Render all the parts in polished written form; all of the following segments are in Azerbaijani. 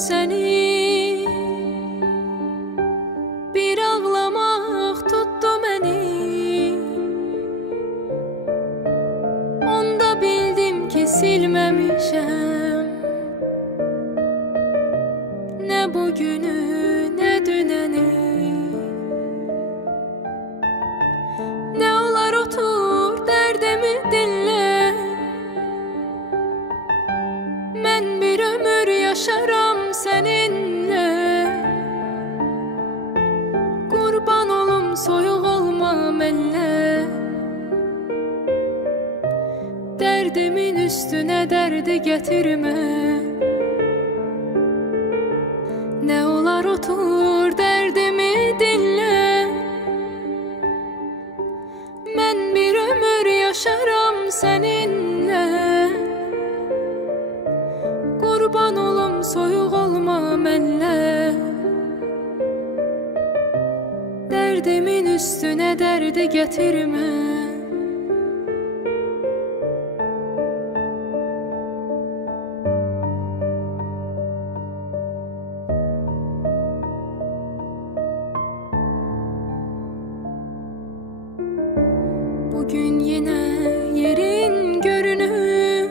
seni, bir ağlamaq tutdu məni. Onda bildim ki silməmişəm nə bugünü, nə dünəni. Nə olar otur dərdimi dinlə, mən bir ömür yaşaram səninlə. Qurban olum soyuq olma mənlə, dərdimin üstünə dərdi gətirmə. Nə olar otur dərdimi dinlə, mən bir ömür yaşaram səninlə. Qurban olum soyuq olma mənlə, dərdimin üstünə dərdi gətirmə. Bugün yenə yerin görünür,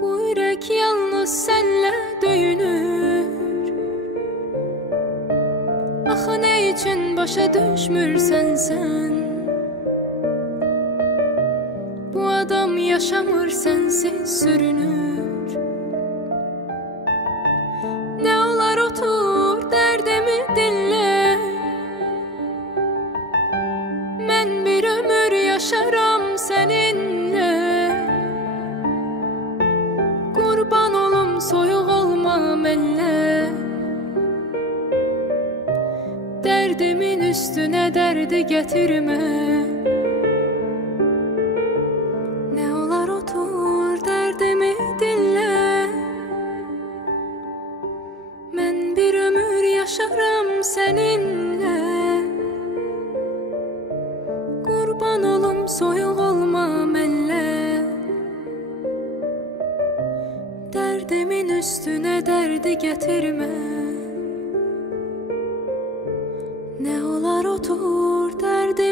bu ürək yalnız sənlə döyünür. Axı nə üçün başa düşmürsən sən, bu adam yaşamır sənsiz sürünür. Nə olar otur dərdimi dinlə, mən bir ömür yaşaram səninlə. Qurban olum soyuq olma mənlə, dərdimin üstünə dərdi gətirmə. Nə olar otur dərdimi dinlə, mən bir ömür yaşaram səninlə. Qurban olum soyuq olma mənlə, dərdimin üstünə dərdi gətirmə. Nə olar otur dərdi